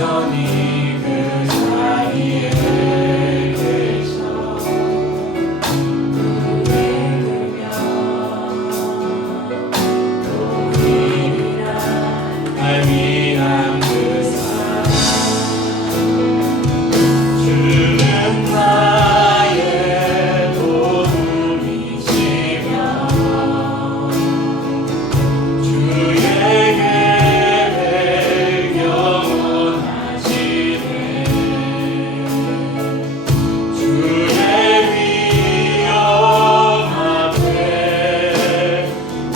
여전히 그 자리에 계셔 눈을 들면 또 이리라 날 위한 그 사랑 주는 나의 도움이시며 주의 계획 영원하시네 주의 위엄 앞에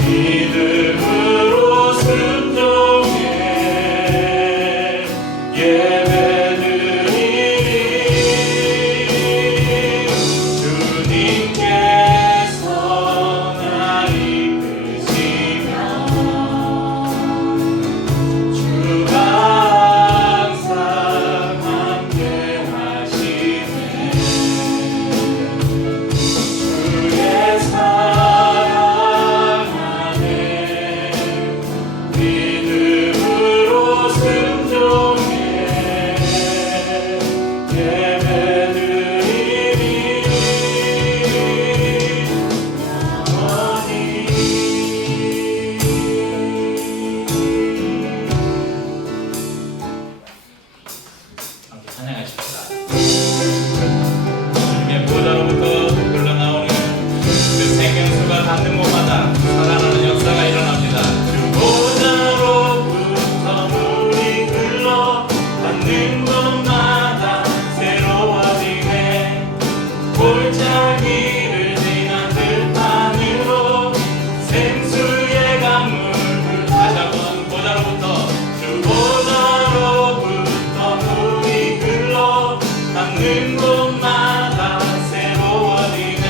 믿음으로 순종해 예배드리리 주님께서 날 이끄시며 주가 항상 함께 하시네 주의 사랑 안에 믿음으로 순종해 예배드리리 영원히 함께 찬양하십시다. 주님의 보좌로부터 흘러나오는 그 생명수가 닿는 곳마다 살아나는 역사가 일어납니다. 그 보좌로부터 물이 흘러 닿는 곳마다 새로워지네 골짜기를 지난 들판으로 생수의 강물을 다시 한번 보좌로부터 주 보좌로부터 물이 흘러 닿는 곳마다 새로워지네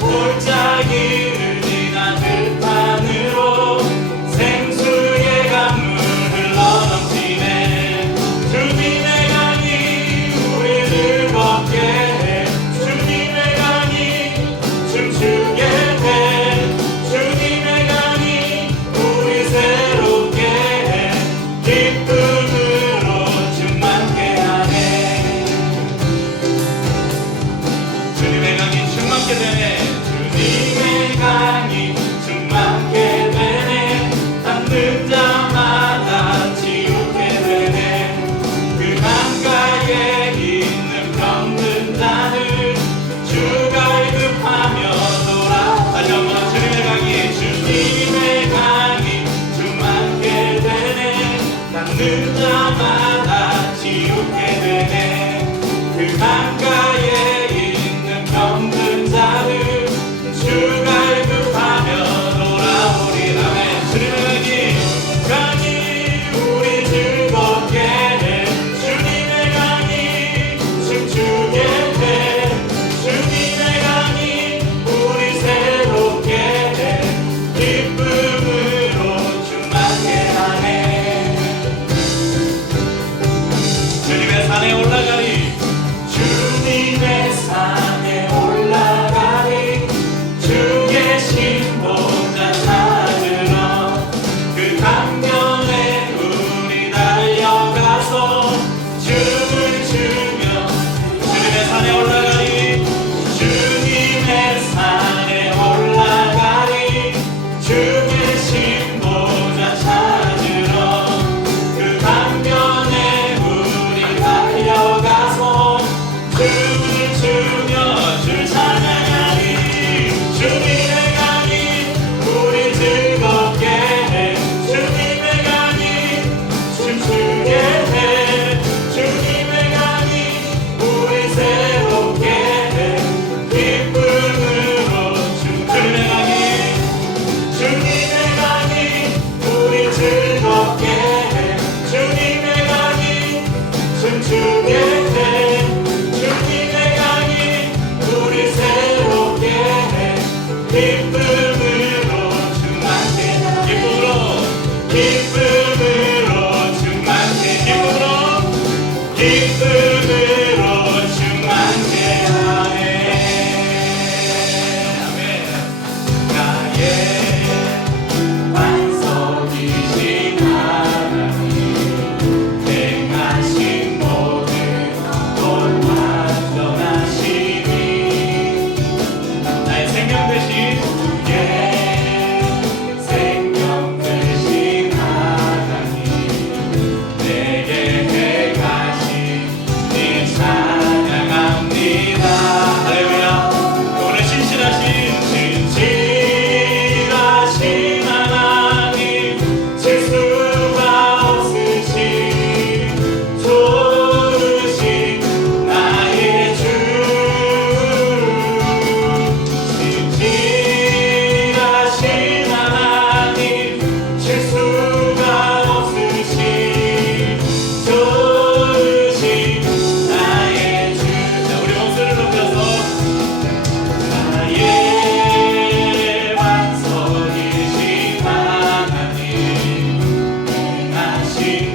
골짜기를 지난 들판으로 생수의 강물 흘러넘치네 주님의 강이 우리 즐겁게 해 주님의 강이 춤추게 해 주님의 강이 우리 새롭게 해 기쁨으로 충만케 하네 주님의 강이 충만케 되네 주님의 강이 충만케 되네 닿는 자마다 치유케 되네 그 강가에 있는 병든 자를 주가 일급하며 돌아 다시 한번 주님의 강이 충만케 되네 닿는 자마다 치유케 되네 그 강가에 있는 병든 자를 주가 일급하며 돌아오리라 주님의 강이 우리 즐겁게 해 주님의 강이 춤추게 해 주님의 강이 우리 새롭게 해 기쁨으로 충만케 하네 주님의 산에 올라가리 주님의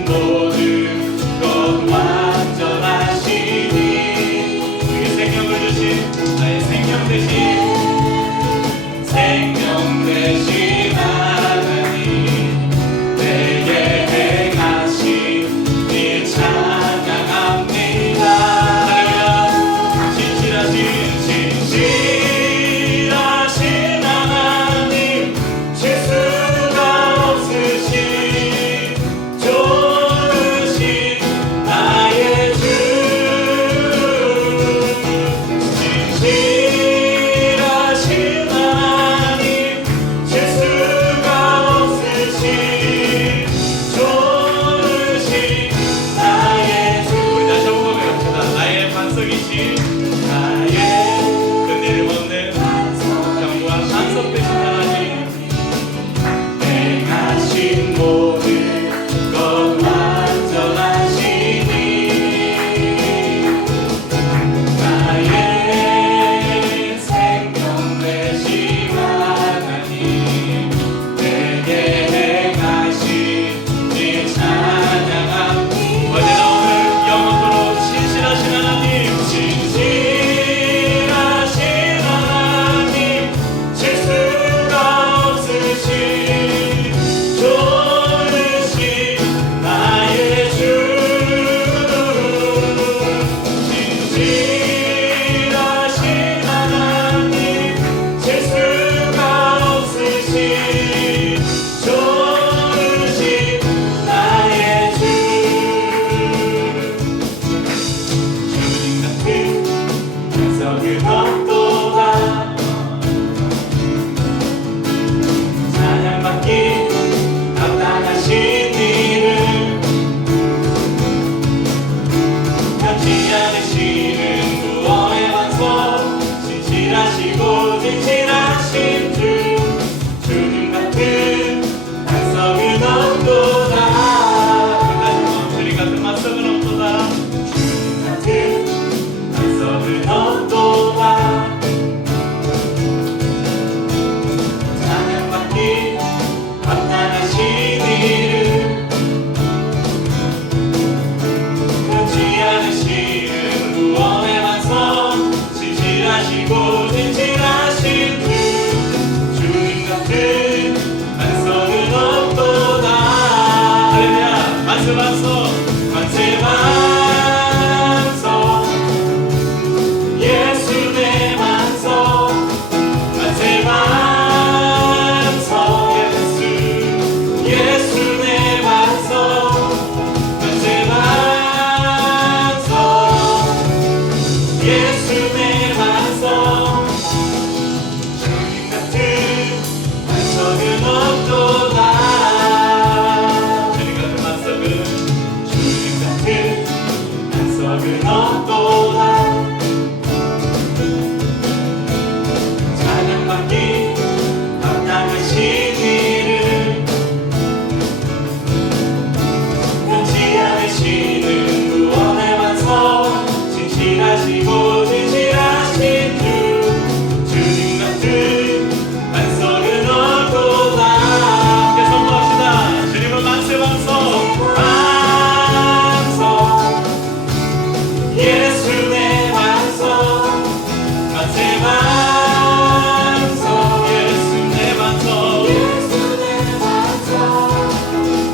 모든 것 완전하시니 우리에게 생명을 주신 나의 생명 되신 하나님 내게 행하신 일 찬양합니다. 할렐루야. 진실하신 하나님 실수가 없으신 좋으신 나의 주 진실하신 하나님 실수가 없으신 좋으신 나의 주 우리 다시 한번 고백합시다. 나의 반석이신 나의 끝내림 없는 경고와 반석 되신 하나님 행하신 모든 것 완전하시니 나의 생명 되신 하나님 내게 행하신 일 찬양합니다. 어제나 오늘 영원토록 신실하신 하나님 진실하신 하나님 실수가 없으신 좋으신 나의 주 진실하신 하나님 실수가 없으신 좋으신 나의 주 주님 같은 반석은 없도다 찬양받기 합당하신 이름 변치 않으시는 구원의 반석 진실하시고 진실하신 주 주님 같은 반석은 없도다 주님 같은 반석은 없도다 주님 같은 반석은 없도다 찬양받기 합당하신 이름 변치 않으시는 구원의 반석 진실하시고 진실하신 주 주님 같은 반석은 없도다. 할렐루야. 만세 반석 만세 반석 예수 내 반석 만세 반석 예수 내 반석 만세 반석 예수 내 반석 주님 같은 반석은 없도다. 주님 같은 반석은 없도다. 찬양받기 합당하신 이름 변치 않으시는 구원의 반석 진실하시고 진실하신 주 주님 같은 반석은 없도다. 함께 선포합시다. 주님은 만세 반석 반석 예수 내 반석 만세 반석 예수 내 반석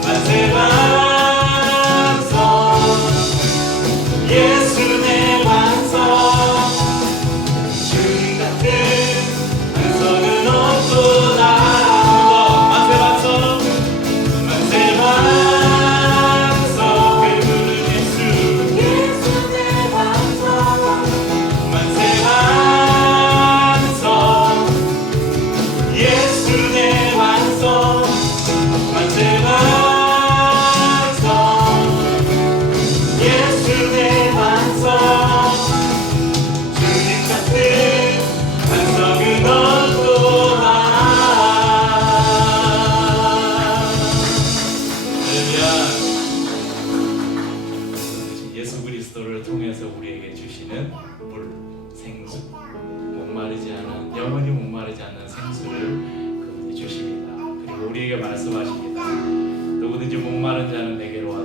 만세 반석 예수 내 반석 주님 같은 반석은 없도다. 만세 반석 만세 반석 그 부른 예수 만세 반석 예수 내 반석 만세 반석 예수 내 반석 주님 같은 반석은 없도다. 할렐루야. 예수 그리스도를 통해서 우리에게 주시는 물, 생수, 목마르지 않은 영원히 목마르지 않는 생수를 그분이 주십니다. 그리고 우리에게 말씀하십니다. 누구든지 목마른 자는 내게로 와서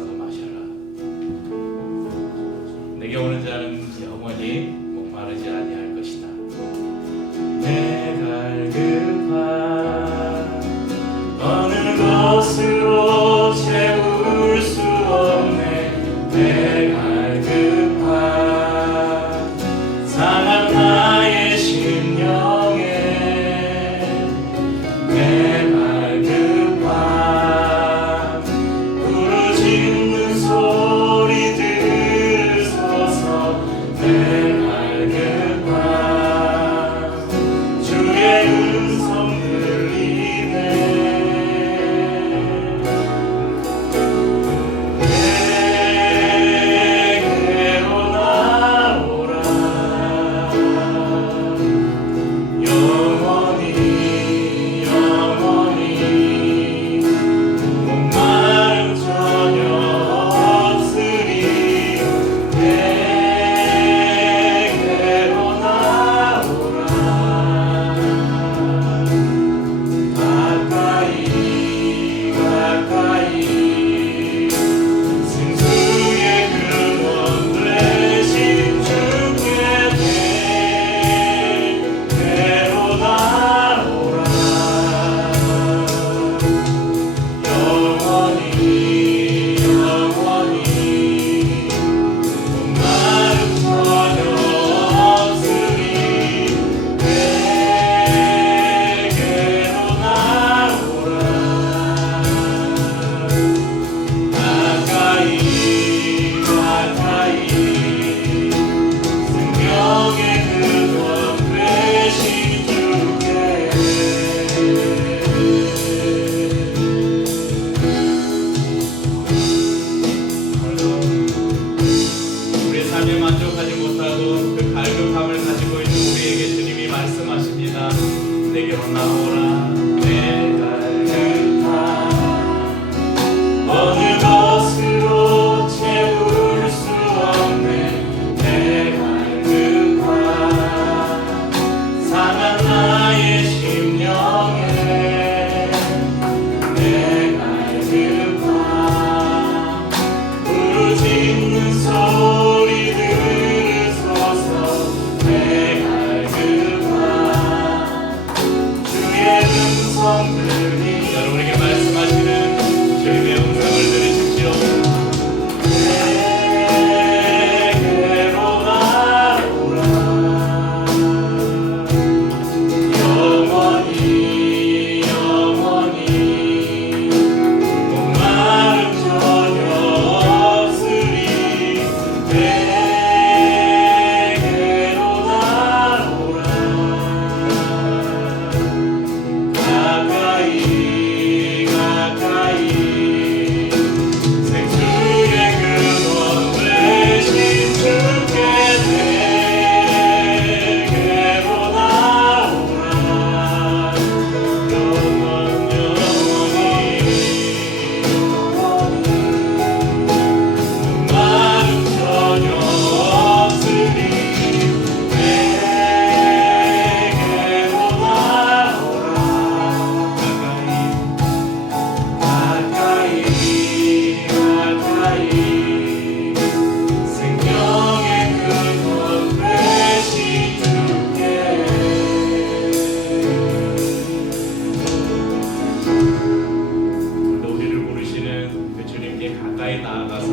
나아가서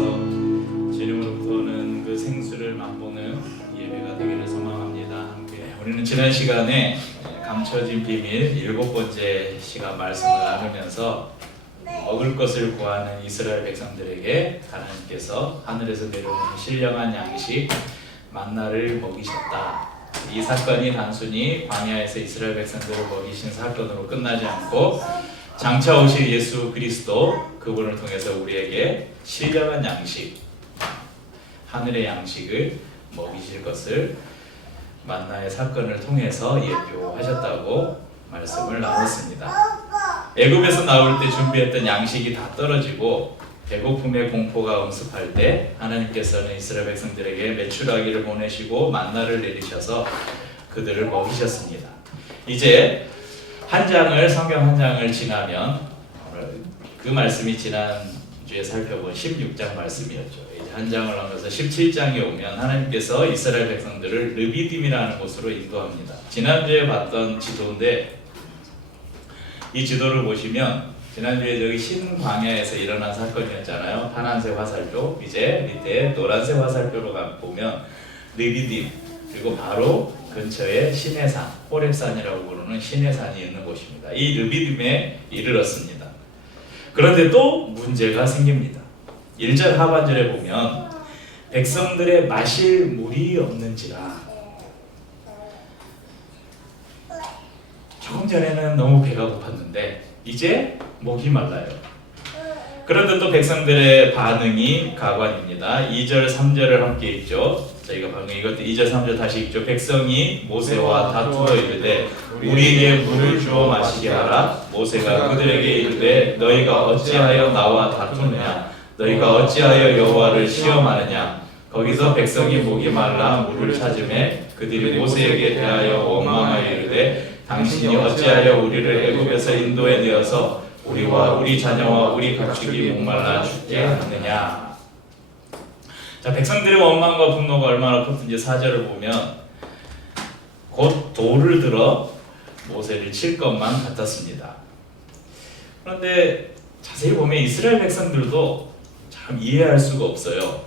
주님으로부터는 그 생수를 맛보는 예배가 되기를 소망합니다. 함께 우리는 지난 시간에 감춰진 비밀 7번째 시간 말씀을 나누면서 먹을 것을 구하는 이스라엘 백성들에게 하나님께서 하늘에서 내려오는 신령한 양식 만나를 먹이셨다. 이 사건이 단순히 광야에서 이스라엘 백성들을 먹이신 사건으로 끝나지 않고 장차 오실 예수 그리스도 그분을 통해서 우리에게 신령한 양식, 하늘의 양식을 먹이실 것을 만나의 사건을 통해서 예표하셨다고 말씀을 나눴습니다. 애굽에서 나올 때 준비했던 양식이 다 떨어지고 배고픔의 공포가 엄습할 때 하나님께서는 이스라엘 백성들에게 메추라기를 보내시고 만나를 내리셔서 그들을 먹이셨습니다. 이제 성경 한 장을 지나면 그 말씀이 지난주에 살펴본 16장 말씀이었죠. 이제 한 장을 넘어서 17장에 오면 하나님께서 이스라엘 백성들을 르비딤이라는 곳으로 인도합니다. 지난주에 봤던 지도인데 이 지도를 보시면 지난주에 저기 신광야에서 일어난 사건이었잖아요. 파란색 화살표, 이제 밑에 노란색 화살표로 보면 르비딤, 그리고 바로 근처에 시내산, 호렙산이라고 부르는 시내산이 있는 곳입니다. 이 르비딤에 이르렀습니다. 그런데 또 문제가 생깁니다. 1절 하반절에 보면 백성들의 마실 물이 없는지라. 조금 전에는 너무 배가 고팠는데 이제 목이 말라요. 그런데 또 백성들의 반응이 가관입니다. 2절 3절을 함께 읽죠. 저희가 방금 이것도 2절 3절 다시 읽죠. 백성이 모세와 다투어 이르되 우리에게 물을 주어 마시게 하라. 모세가 그들에게 이르되 너희가 어찌하여 나와 다투느냐. 너희가 어찌하여 여호와를 시험하느냐. 거기서 백성이 목이 말라 물을 찾으매 그들이 모세에게 대하여 원망하여 이르되 당신이 어찌하여 우리를 애굽에서 인도해 내어서 우리와 우리 자녀와 우리 가축이 목말라 죽게 하느냐. 자, 백성들의 원망과 분노가 얼마나 컸든지 4절을 보면 곧 돌을 들어 모세를 칠 것만 같았습니다. 그런데 자세히 보면 이스라엘 백성들도 참 이해할 수가 없어요.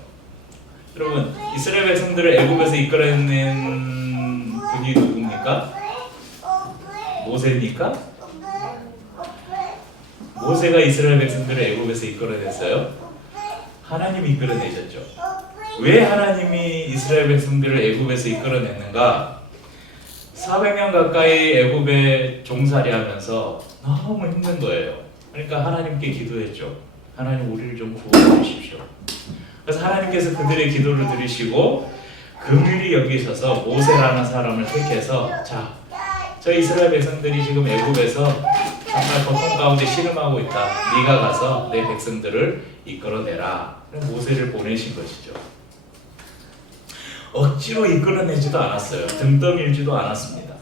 여러분, 이스라엘 백성들을 애굽에서 이끌어낸 분이 누굽니까? 모세입니까? 모세가 이스라엘 백성들을 애굽에서 이끌어냈어요? 하나님이 이끌어내셨죠. 왜 하나님이 이스라엘 백성들을 애굽에서 이끌어냈는가? 400년 가까이 애굽에 종살이하면서 너무 힘든 거예요. 그러니까 하나님께 기도했죠. 하나님 우리를 좀 구원해 주십시오. 그래서 하나님께서 그들의 기도를 들으시고 긍휼히 여기셔서 모세라는 사람을 택해서 자, 저 이스라엘 백성들이 지금 애굽에서 정말 고통 가운데 신음하고 있다. 네가 가서 내 백성들을 이끌어내라. 모세를 보내신 것이죠. 억지로 이끌어내지도 않았어요. 등 떠밀지도 않았습니다.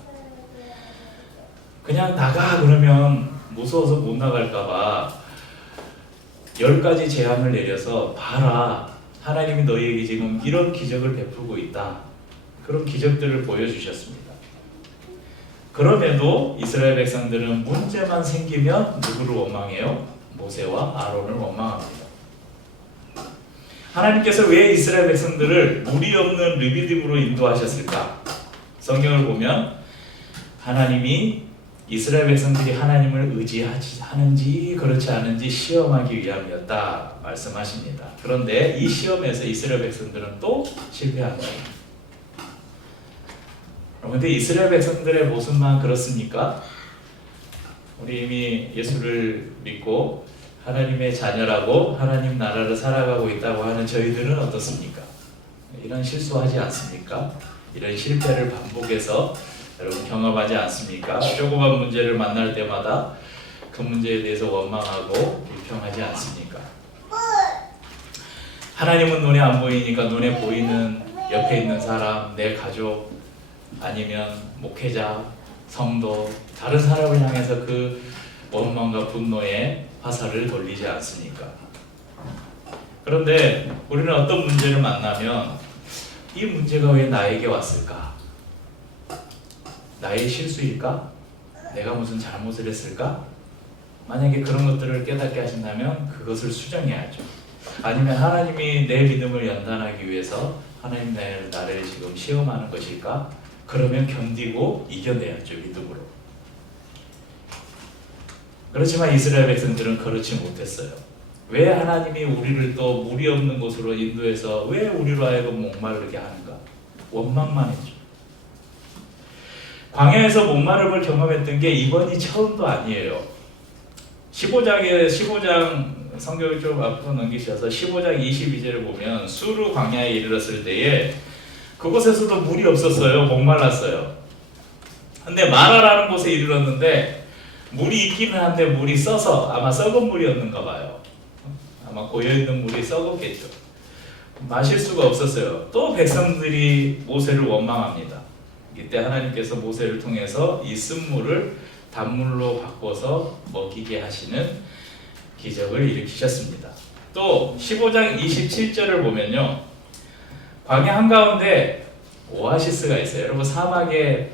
그냥 나가 그러면 무서워서 못 나갈까봐 10가지 제안을 내려서 봐라. 하나님이 너희에게 지금 이런 기적을 베풀고 있다. 그런 기적들을 보여주셨습니다. 그럼에도 이스라엘 백성들은 문제만 생기면 누구를 원망해요? 모세와 아론을 원망합니다. 하나님께서 왜 이스라엘 백성들을 물이 없는 르비딤으로 인도하셨을까? 성경을 보면 하나님이 이스라엘 백성들이 하나님을 의지하는지 그렇지 않은지 시험하기 위함이었다 말씀하십니다. 그런데 이 시험에서 이스라엘 백성들은 또 실패합니다. 그런데 이스라엘 백성들의 모습만 그렇습니까? 우리 이미 예수를 믿고 하나님의 자녀라고 하나님 나라를 살아가고 있다고 하는 저희들은 어떻습니까? 이런 실수하지 않습니까? 이런 실패를 반복해서 여러분 경험하지 않습니까? 조그만 문제를 만날 때마다 그 문제에 대해서 원망하고 불평하지 않습니까? 하나님은 눈에 안 보이니까 눈에 보이는 옆에 있는 사람, 내 가족, 아니면 목회자, 성도, 다른 사람을 향해서 그 원망과 분노에 화살을 돌리지 않습니까? 그런데 우리는 어떤 문제를 만나면 이 문제가 왜 나에게 왔을까? 나의 실수일까? 내가 무슨 잘못을 했을까? 만약에 그런 것들을 깨닫게 하신다면 그것을 수정해야죠. 아니면 하나님이 내 믿음을 연단하기 위해서 하나님 나를 지금 시험하는 것일까? 그러면 견디고 이겨내야죠, 믿음으로. 그렇지만 이스라엘 백성들은 그렇지 못했어요. 왜 하나님이 우리를 또 물이 없는 곳으로 인도해서 왜 우리로 하여금 목마르게 하는가? 원망만 했죠. 광야에서 목마름을 경험했던 게 이번이 처음도 아니에요. 15장 성경을 좀 앞으로 넘기셔서 15장 22절을 보면 수르 광야에 이르렀을 때에 그곳에서도 물이 없었어요. 목말랐어요. 근데 마라라는 곳에 이르렀는데 물이 있기는 한데 물이 써서 아마 썩은 물이었는가 봐요. 아마 고여있는 물이 썩었겠죠. 마실 수가 없었어요. 또 백성들이 모세를 원망합니다. 이때 하나님께서 모세를 통해서 이 쓴물을 단물로 바꿔서 먹이게 하시는 기적을 일으키셨습니다. 또 15장 27절을 보면요, 광야 한가운데 오아시스가 있어요. 여러분, 사막에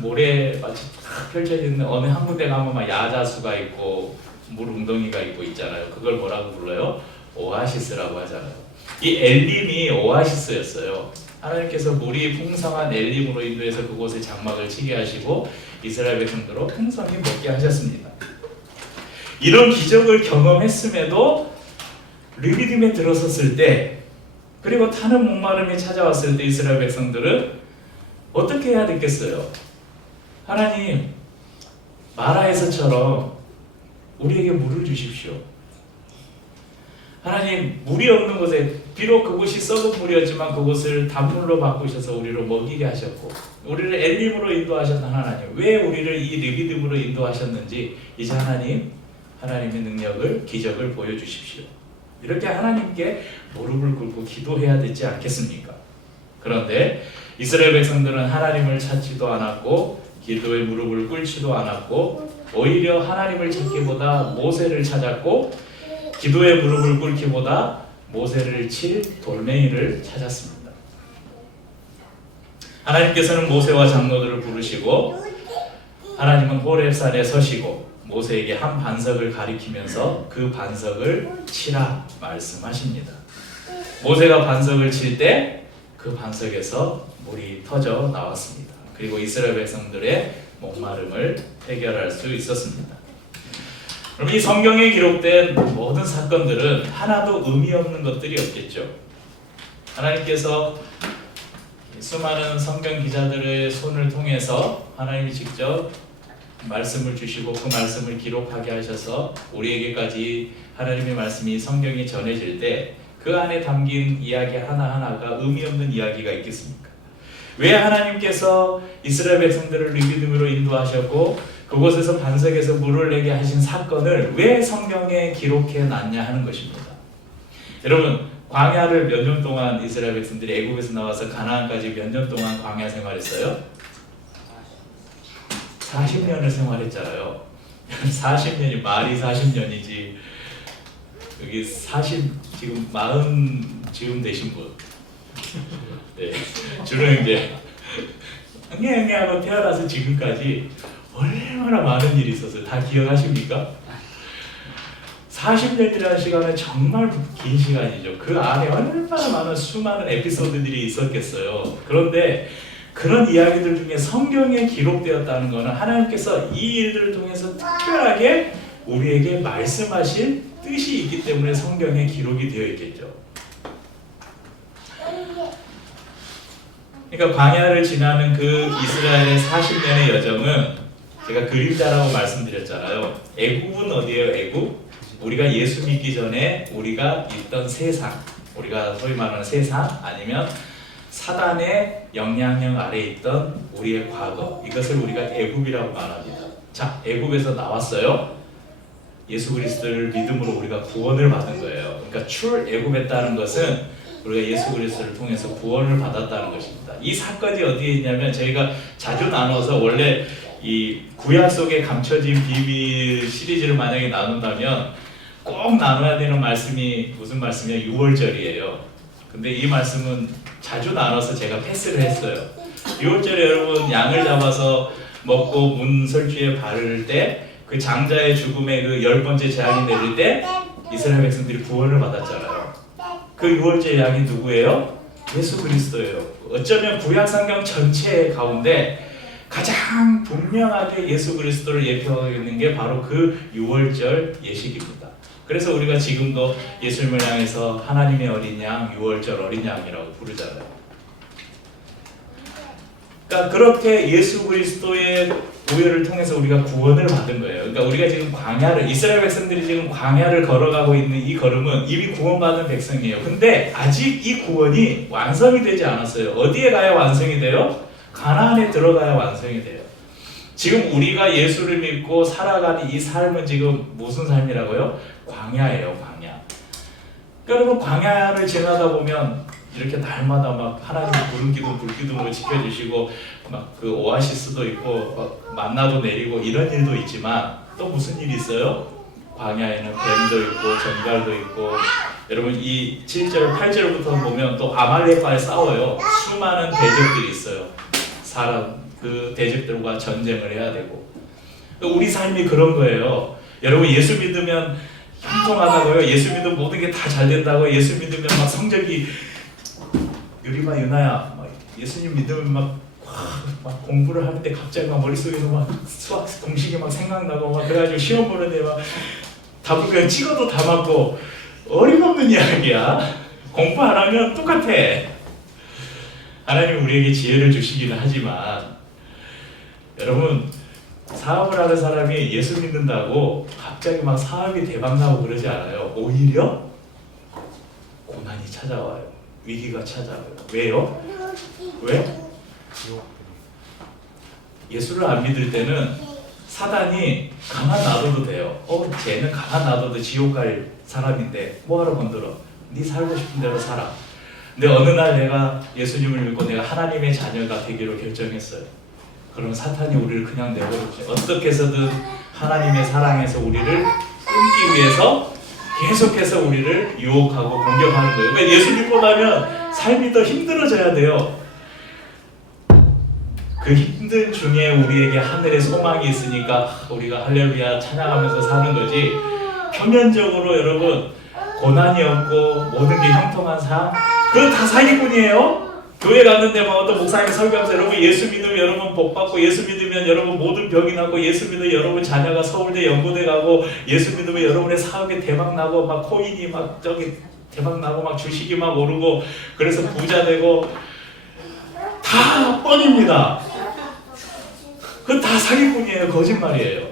모래 마치 딱 펼쳐져 있는 어느 한 군데 가면 막 야자수가 있고 물 웅덩이가 있고 있잖아요. 그걸 뭐라고 불러요? 오아시스라고 하잖아요. 이 엘림이 오아시스였어요. 하나님께서 물이 풍성한 엘림으로 인도해서 그곳에 장막을 치게 하시고 이스라엘 백성들로 풍성히 먹게 하셨습니다. 이런 기적을 경험했음에도 르비딤에 들어섰을 때, 그리고 타는 목마름이 찾아왔을 때 이스라엘 백성들은 어떻게 해야 됐겠어요? 하나님, 마라에서처럼 우리에게 물을 주십시오. 하나님, 물이 없는 곳에, 비록 그곳이 썩은 물이었지만 그곳을 단물로 바꾸셔서 우리를 먹이게 하셨고 우리를 엘림으로 인도하셨던 하나님, 왜 우리를 이 르비딤으로 인도하셨는지 이제 하나님의 능력을, 기적을 보여주십시오. 이렇게 하나님께 무릎을 꿇고 기도해야 되지 않겠습니까? 그런데 이스라엘 백성들은 하나님을 찾지도 않았고 기도에 무릎을 꿇지도 않았고 오히려 하나님을 찾기보다 모세를 찾았고 기도에 무릎을 꿇기보다 모세를 칠 돌멩이를 찾았습니다. 하나님께서는 모세와 장로들을 부르시고 하나님은 호렙산에 서시고 모세에게 한 반석을 가리키면서 그 반석을 치라 말씀하십니다. 모세가 반석을 칠 때 그 반석에서 물이 터져 나왔습니다. 그리고 이스라엘 백성들의 목마름을 해결할 수 있었습니다. 그럼 이 성경에 기록된 모든 사건들은 하나도 의미 없는 것들이 없겠죠. 하나님께서 수많은 성경 기자들의 손을 통해서 하나님이 직접 말씀을 주시고 그 말씀을 기록하게 하셔서 우리에게까지 하나님의 말씀이 성경이 전해질 때 그 안에 담긴 이야기 하나하나가 의미 없는 이야기가 있겠습니까? 왜 하나님께서 이스라엘 백성들을 르비딤으로 인도하셨고 그곳에서 반석에서 물을 내게 하신 사건을 왜 성경에 기록해 놨냐 하는 것입니다. 여러분, 광야를 몇 년 동안 이스라엘 백성들이 애굽에서 나와서 가나안까지 몇 년 동안 광야 생활했어요? 40년을 생활했잖아요. 40년이 말이 40년이지. 여기 지금 40쯤 되신 분. 네, 주로 이제 흥해하고 태어나서 지금까지 얼마나 많은 일이 있었어요. 다 기억하십니까? 40년이라는 시간은 정말 긴 시간이죠. 그 안에 얼마나 많은 수많은 에피소드들이 있었겠어요. 그런데 그런 이야기들 중에 성경에 기록되었다는 것은 하나님께서 이 일들을 통해서 특별하게 우리에게 말씀하신 뜻이 있기 때문에 성경에 기록이 되어 있겠죠. 그러니까 광야를 지나는 그 이스라엘의 40년의 여정은 제가 그림자라고 말씀드렸잖아요. 애굽은 어디예요? 애굽? 우리가 예수 믿기 전에 우리가 있던 세상, 우리가 소위 말하는 세상 아니면 사단의 영향력 아래에 있던 우리의 과거, 이것을 우리가 애굽이라고 말합니다. 자, 애굽에서 나왔어요. 예수 그리스도를 믿음으로 우리가 구원을 받은 거예요. 그러니까 출애굽했다는 것은 우리가 예수 그리스도를 통해서 구원을 받았다는 것입니다. 이 사건이 어디에 있냐면 저희가 자주 나눠서 원래 이 구약 속에 감춰진 비밀 시리즈를 만약에 나눈다면 꼭 나눠야 되는 말씀이 무슨 말씀이에요? 6월절이에요. 근데 이 말씀은 자주 나눠서 제가 패스를 했어요. 6월절에 여러분 양을 잡아서 먹고 문 설주에 바를 때 그 장자의 죽음의 그 10번째 재앙이 내릴 때 이스라엘 백성들이 구원을 받았잖아요. 그 유월절 양이 누구예요? 예수 그리스도예요. 어쩌면 구약 성경 전체 가운데 가장 분명하게 예수 그리스도를 예표하고 있는 게 바로 그 유월절 예식입니다. 그래서 우리가 지금도 예수님을 향해서 하나님의 어린 양, 유월절 어린 양이라고 부르잖아요. 그러니까 그렇게 예수 그리스도의 보혈을 통해서 우리가 구원을 받은 거예요. 그러니까 우리가 지금 광야를, 이스라엘 백성들이 지금 광야를 걸어가고 있는 이 걸음은 이미 구원받은 백성이에요. 근데 아직 이 구원이 완성이 되지 않았어요. 어디에 가야 완성이 돼요? 가나안에 들어가야 완성이 돼요. 지금 우리가 예수를 믿고 살아가는 이 삶은 지금 무슨 삶이라고요? 광야예요, 광야. 여러분, 광야를 지나다 보면 이렇게 날마다 막 하나님의 구름 불기둥으로 지켜주시고 막 그 오아시스도 있고 막 만나도 내리고 이런 일도 있지만 또 무슨 일이 있어요? 광야에는 뱀도 있고 전갈도 있고, 여러분 이 7절 8절부터 보면 또 아말렉과의 싸워요. 수많은 대적들이 있어요. 사람 그 대적들과 전쟁을 해야 되고. 우리 삶이 그런 거예요. 여러분, 예수 믿으면 형통하다고요? 예수 믿으면 모든 게 다 잘 된다고? 예수 믿으면 막 성적이, 유리마 유나야, 막 예수님 믿으면 막 공부를 할 때 갑자기 막 머릿속에서 막 수학 공식이 막 생각나고 막 그래가지고 시험 보는데 막 답을 그냥 찍어도 다 맞고, 어림없는 이야기야. 공부 안 하면 똑같아. 하나님 우리에게 지혜를 주시기는 하지만, 여러분, 사업을 하는 사람이 예수 믿는다고 갑자기 막 사업이 대박나고 그러지 않아요. 오히려 고난이 찾아와요. 위기가 찾아와요. 왜요? 왜? 예수를 안 믿을 때는 사단이 가만 놔둬도 돼요. 쟤는 가만 놔둬도 지옥 갈 사람인데 뭐하러 건드려? 네 살고 싶은 대로 살아. 근데 어느 날 내가 예수님을 믿고 내가 하나님의 자녀가 되기로 결정했어요. 그럼 사탄이 우리를 그냥 내버려둬요. 어떻게 해서든 하나님의 사랑에서 우리를 끊기 위해서 계속해서 우리를 유혹하고 공격하는 거예요. 그러니까 예수 믿고 나면 삶이 더 힘들어져야 돼요. 그 힘든 중에 우리에게 하늘의 소망이 있으니까 우리가 할렐루야 찬양하면서 사는 거지, 표면적으로 여러분 고난이 없고 모든 게 형통한 삶, 그건 다 사기꾼이에요. 교회 갔는데 막 어떤 목사님이 설교하면서 여러분 예수 믿으면 여러분 복 받고, 예수 믿으면 여러분 모든 병이 나고, 예수 믿으면 여러분 자녀가 서울대 연구대 가고, 예수 믿으면 여러분의 사업이 대박 나고, 막 코인이 막 저기 대박 나고, 막 주식이 막 오르고, 그래서 부자 되고, 다 뻔입니다. 그건 다 사기꾼이에요. 거짓말이에요.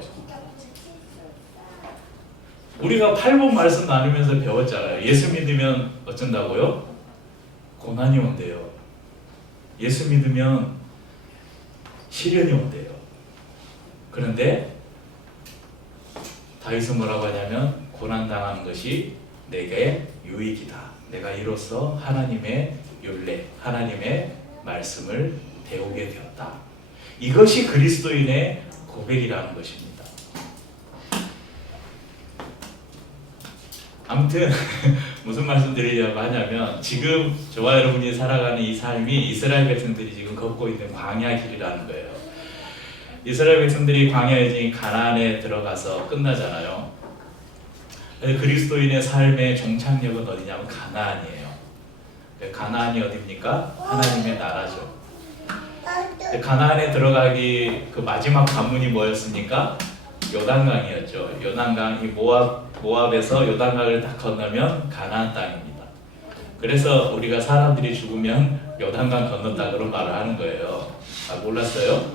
우리가 8번 말씀 나누면서 배웠잖아요. 예수 믿으면 어쩐다고요? 고난이 온대요. 예수 믿으면 시련이 온대요. 그런데 다윗은 뭐라고 하냐면, 고난당하는 것이 내게 유익이다. 내가 이로써 하나님의 율례, 하나님의 말씀을 배우게 되었다. 이것이 그리스도인의 고백이라는 것입니다. 아무튼 무슨 말씀 드리려고 하냐면, 지금 저와 여러분이 살아가는 이 삶이 이스라엘 백성들이 지금 걷고 있는 광야 길이라는 거예요. 이스라엘 백성들이 광야에 지금 가나안에 들어가서 끝나잖아요. 그리스도인의 삶의 종착역은 어디냐면 가나안이에요. 가나안이 어디입니까? 하나님의 나라죠. 가나안에 들어가기 그 마지막 관문이 뭐였습니까? 요단강이었죠. 요단강, 이 모압에서 요단강을 딱 건너면 가나안 땅입니다. 그래서 우리가 사람들이 죽으면 요단강 건넜다 그런 말을 하는 거예요. 몰랐어요?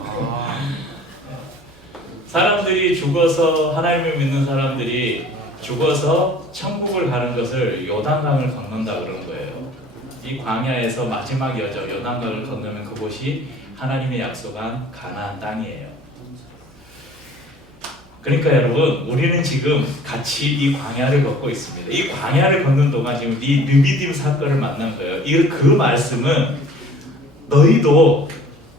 사람들이 죽어서, 하나님을 믿는 사람들이 죽어서 천국을 가는 것을 요단강을 건넌다 그런 거예요. 이 광야에서 마지막 여정 요단강을 건너면 그곳이 하나님의 약속한 가나안 땅이에요. 그러니까 여러분, 우리는 지금 같이 이 광야를 걷고 있습니다. 이 광야를 걷는 동안 지금 이 르비딤 사건을 만난 거예요. 그 말씀은 너희도,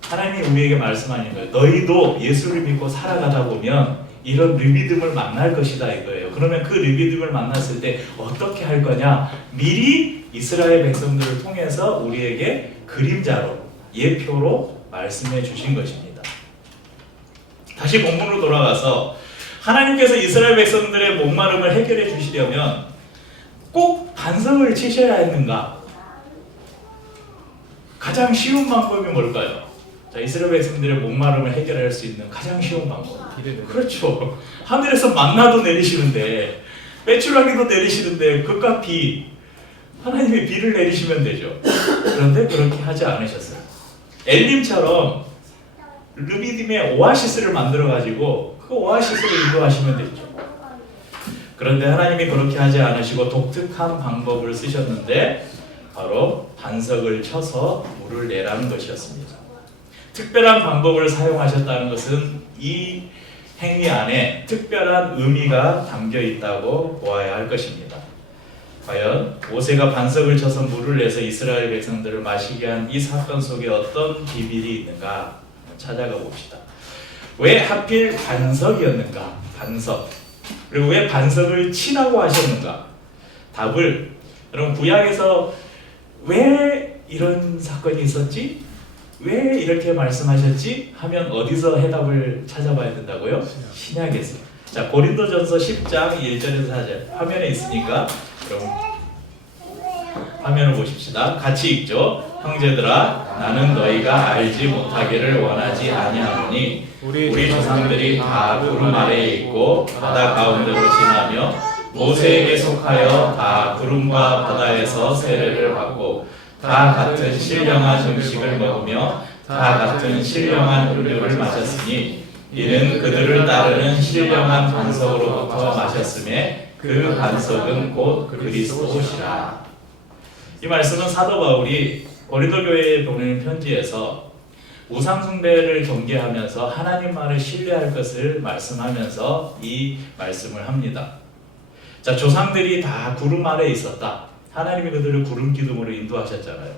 하나님이 우리에게 말씀하는 거예요. 너희도 예수를 믿고 살아가다 보면 이런 르비딤을 만날 것이다 이거예요. 그러면 그 르비딤을 만났을 때 어떻게 할 거냐? 미리 이스라엘 백성들을 통해서 우리에게 그림자로, 예표로 말씀해 주신 것입니다. 다시 본문으로 돌아가서 하나님께서 이스라엘 백성들의 목마름을 해결해 주시려면 꼭 반석을 치셔야 했는가? 가장 쉬운 방법이 뭘까요? 자, 이스라엘 백성들의 목마름을 해결할 수 있는 가장 쉬운 방법. 그렇죠. 하늘에서 만나도 내리시는데, 빼추라기도 내리시는데 그깟 비, 하나님의 비를 내리시면 되죠. 그런데 그렇게 하지 않으셨어요. 엘림처럼 르비딤의 오아시스를 만들어 가지고 그 오아시스를 인도하시면 되죠. 그런데 하나님이 그렇게 하지 않으시고 독특한 방법을 쓰셨는데 바로 반석을 쳐서 물을 내라는 것이었습니다. 특별한 방법을 사용하셨다는 것은 이 행위 안에 특별한 의미가 담겨 있다고 보아야 할 것입니다. 과연 모세가 반석을 쳐서 물을 내서 이스라엘 백성들을 마시게 한 이 사건 속에 어떤 비밀이 있는가 찾아가 봅시다. 왜 하필 반석이었는가? 반석. 그리고 왜 반석을 치라고 하셨는가? 답을 여러분 구약에서 왜 이런 사건이 있었지? 왜 이렇게 말씀하셨지? 하면 어디서 해답을 찾아봐야 된다고요? 신약에서. 자, 고린도전서 10장 1절에서 4절 화면에 있으니까 여러분 화면을 보십시다. 같이 읽죠. 형제들아, 나는 너희가 알지 못하기를 원하지 아니하노니 우리 조상들이 다 구름 아래에 있고 바다 가운데로 지나며 모세에게 속하여 다 구름과 바다에서 세례를 받고 다 같은 신령한 음식을 먹으며 다 같은 신령한 음료를 마셨으니 이는 그들을 따르는 신령한 반석으로부터 마셨음에 그 반석은 곧 그리스도시라. 이 말씀은 사도 바울이 고린도 교회에 보내는 편지에서 우상 숭배를 경계하면서 하나님 말을 신뢰할 것을 말씀하면서 이 말씀을 합니다. 자, 조상들이 다 구름 아래에 있었다. 하나님이 그들을 구름 기둥으로 인도하셨잖아요.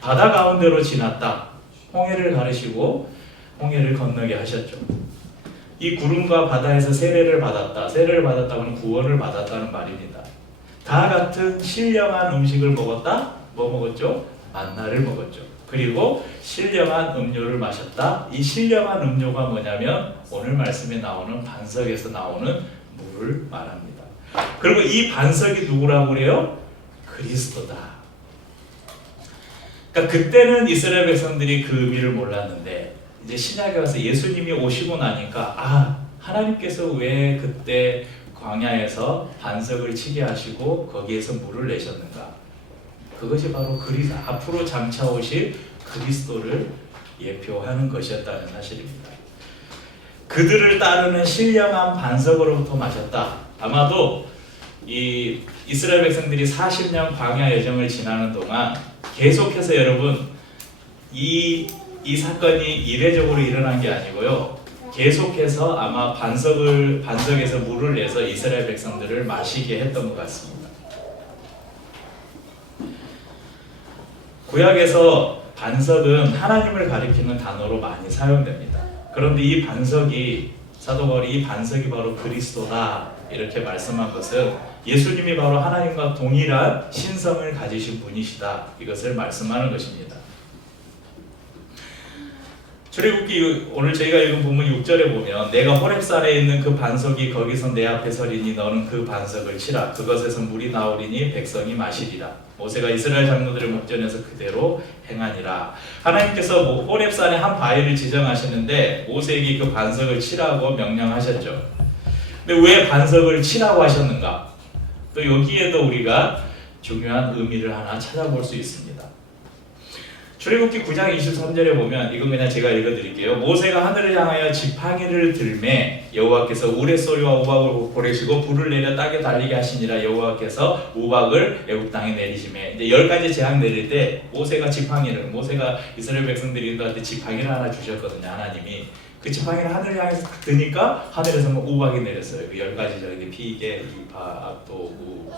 바다 가운데로 지났다. 홍해를 가르시고 홍해를 건너게 하셨죠. 이 구름과 바다에서 세례를 받았다. 세례를 받았다고는 구원을 받았다는 말입니다. 다 같은 신령한 음식을 먹었다. 뭐 먹었죠? 만나를 먹었죠. 그리고 신령한 음료를 마셨다. 이 신령한 음료가 뭐냐면 오늘 말씀에 나오는 반석에서 나오는 물을 말합니다. 그리고 이 반석이 누구라고 그래요? 그리스도다. 그러니까 그때는 이스라엘 백성들이 그 의미를 몰랐는데 이제 신약에 와서 예수님이 오시고 나니까 하나님께서 왜 그때 광야에서 반석을 치게 하시고 거기에서 물을 내셨는가? 그것이 바로 앞으로 장차 오실 그리스도를 예표하는 것이었다는 사실입니다. 그들을 따르는 신령한 반석으로부터 마셨다. 아마도 이 이스라엘 백성들이 40년 광야 여정을 지나는 동안 계속해서 여러분 이 사건이 이례적으로 일어난 게 아니고요. 계속해서 아마 반석에서 물을 내서 이스라엘 백성들을 마시게 했던 것 같습니다. 구약에서 반석은 하나님을 가리키는 단어로 많이 사용됩니다. 그런데 이 반석이 사도 바울이 이 반석이 바로 그리스도다 이렇게 말씀한 것은 예수님이 바로 하나님과 동일한 신성을 가지신 분이시다 이것을 말씀하는 것입니다. 출애굽기 오늘 저희가 읽은 부분 6절에 보면 내가 호렙산에 있는 그 반석이 거기서 내 앞에 서리니 너는 그 반석을 치라. 그것에서 물이 나오리니 백성이 마시리라. 모세가 이스라엘 장로들의 목전에서 그대로 행하니라. 하나님께서 호렙산에 한 바위를 지정하시는데 모세에게 그 반석을 치라고 명령하셨죠. 근데 왜 반석을 치라고 하셨는가? 또 여기에도 우리가 중요한 의미를 하나 찾아볼 수 있습니다. 출애굽기 9장 23절에 보면 이건 그냥 제가 읽어드릴게요. 모세가 하늘을 향하여 지팡이를 들매 여호와께서 우레소리와 우박을 보내시고 불을 내려 땅에 달리게 하시니라. 여호와께서 우박을 애굽 땅에 내리시매. 이제 10가지 재앙 내릴 때 모세가 이스라엘 백성들한테 지팡이를 하나 주셨거든요. 하나님이 그 지팡이를 하늘을 향해서 드니까 하늘에서 우박이 내렸어요. 그 10가지 저기 피개, 이파, 악도, 우.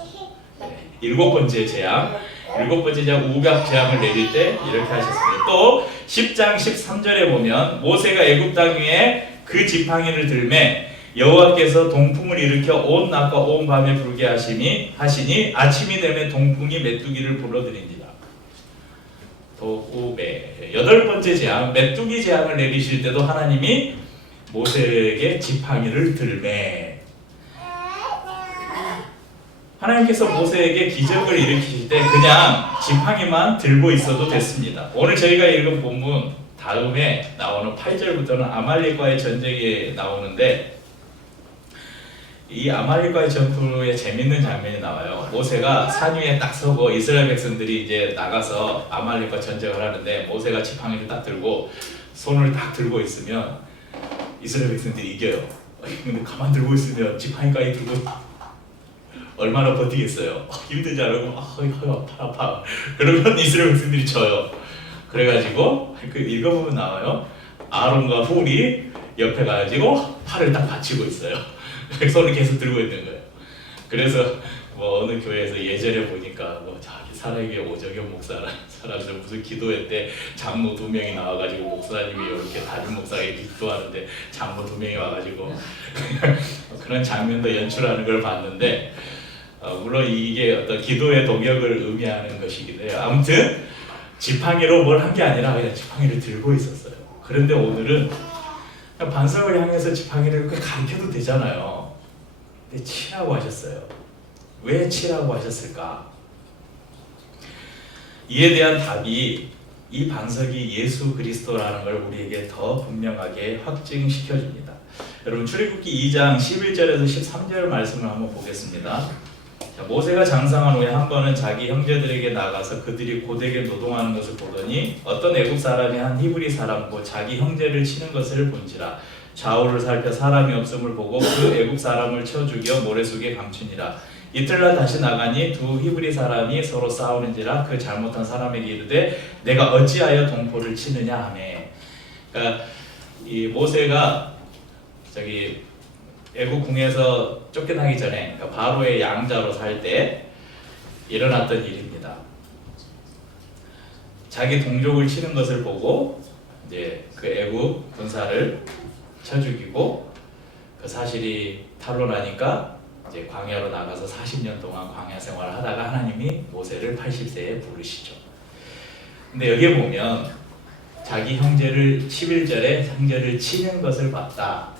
7번째 재앙, 7번째 재앙 우박 재앙을 내릴 때 이렇게 하셨습니다. 또 10장 13절에 보면 모세가 애굽 땅 위에 그 지팡이를 들매 여호와께서 동풍을 일으켜 온 낮과 온 밤에 불게 하시니 아침이 되면 동풍이 메뚜기를 불러들이니라. 도우베 8번째 재앙 메뚜기 재앙을 내리실 때도 하나님이 모세에게 지팡이를 들매 하나님께서 모세에게 기적을 일으키실 때 그냥 지팡이만 들고 있어도 됐습니다. 오늘 저희가 읽은 본문 다음에 나오는 8절부터는 아말렉과의 전쟁이 나오는데, 이 아말렉과의 전투에 재밌는 장면이 나와요. 모세가 산 위에 딱 서고 이스라엘 백성들이 이제 나가서 아말렉과 전쟁을 하는데, 모세가 지팡이를 딱 들고 손을 딱 들고 있으면 이스라엘 백성들이 이겨요. 근데 가만 들고 있으면 지팡이까지 들고 얼마나 버티겠어요? 힘들지 않고 아파. 그러면 이스라엘 백성들이 져요. 그래가지고 그 읽어보면 나와요. 아론과 훌이 옆에 가가지고 팔을 딱 받치고 있어요. 손을 계속 들고 있는 거예요. 그래서 뭐 어느 교회에서 예전에 보니까 뭐 자기 사랑의 오정현 목사라는 사람들 무슨 기도회 때 장로 2명이 나와가지고 목사님이 이렇게 다른 목사가 이렇게 기도하는데 장로 2명이 와가지고 그런 장면도 연출하는 걸 봤는데, 물론 이게 어떤 기도의 동역을 의미하는 것이긴 해요. 아무튼 지팡이로 뭘 한 게 아니라 그냥 지팡이를 들고 있었어요. 그런데 오늘은 그냥 반석을 향해서 지팡이를 가리켜도 되잖아요. 근데 치라고 하셨어요. 왜 치라고 하셨을까? 이에 대한 답이 이 반석이 예수 그리스도라는 걸 우리에게 더 분명하게 확증시켜줍니다. 여러분 출애굽기 2장 11절에서 13절 말씀을 한번 보겠습니다. 자, 모세가 장성한 후에 한 번은 자기 형제들에게 나가서 그들이 고되게 노동하는 것을 보더니 어떤 애국 사람이 한 히브리 사람 곧 자기 형제를 치는 것을 본지라. 좌우를 살펴 사람이 없음을 보고 그 애국 사람을 쳐 죽여 모래 속에 감추니라. 이틀날 다시 나가니 두 히브리 사람이 서로 싸우는지라. 그 잘못한 사람에게 이르되 내가 어찌하여 동포를 치느냐 하매. 그러니까 이 모세가 애국 궁에서 쫓겨나기 전에, 그러니까 바로의 양자로 살 때 일어났던 일입니다. 자기 동족을 치는 것을 보고 이제 그 애국 군사를 쳐 죽이고, 그 사실이 탄로나니까 이제 광야로 나가서 40년 동안 광야 생활을 하다가 하나님이 모세를 80세에 부르시죠. 근데 여기에 보면 자기 형제를 11절에 형제를 치는 것을 봤다.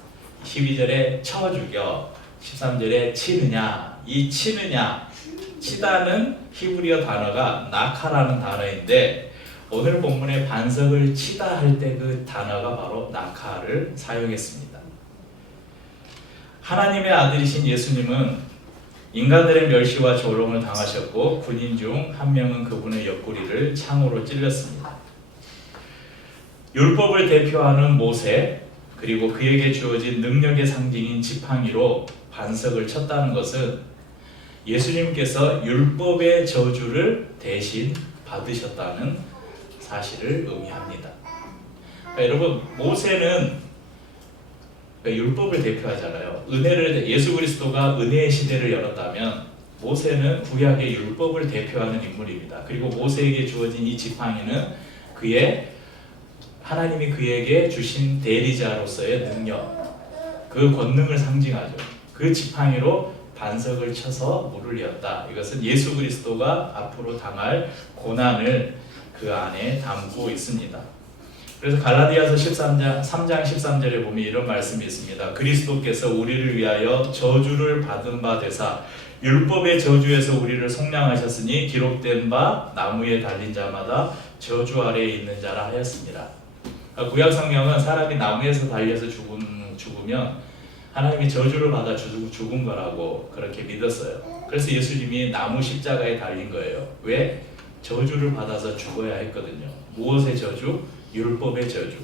12절에 쳐 죽여, 13절에 치느냐. 이 치느냐, 치다는 히브리어 단어가 나카라는 단어인데, 오늘 본문의 반석을 치다 할 때 그 단어가 바로 나카를 사용했습니다. 하나님의 아들이신 예수님은 인간들의 멸시와 조롱을 당하셨고 군인 중 한 명은 그분의 옆구리를 창으로 찔렀습니다. 율법을 대표하는 모세, 그리고 그에게 주어진 능력의 상징인 지팡이로 반석을 쳤다는 것은 예수님께서 율법의 저주를 대신 받으셨다는 사실을 의미합니다. 그러니까 여러분, 모세는 율법을 대표하잖아요. 예수 그리스도가 은혜의 시대를 열었다면 모세는 구약의 율법을 대표하는 인물입니다. 그리고 모세에게 주어진 이 지팡이는 하나님이 그에게 주신 대리자로서의 능력, 그 권능을 상징하죠. 그 지팡이로 반석을 쳐서 물을 이었다. 이것은 예수 그리스도가 앞으로 당할 고난을 그 안에 담고 있습니다. 그래서 갈라디아서 3장 13절에 보면 이런 말씀이 있습니다. 그리스도께서 우리를 위하여 저주를 받은 바 되사 율법의 저주에서 우리를 속량하셨으니 기록된 바 나무에 달린 자마다 저주 아래에 있는 자라 하였습니다. 구약 성경은 사람이 나무에서 달려서 죽으면 하나님이 저주를 받아 죽은 거라고 그렇게 믿었어요. 그래서 예수님이 나무 십자가에 달린 거예요. 왜? 저주를 받아서 죽어야 했거든요. 무엇의 저주? 율법의 저주.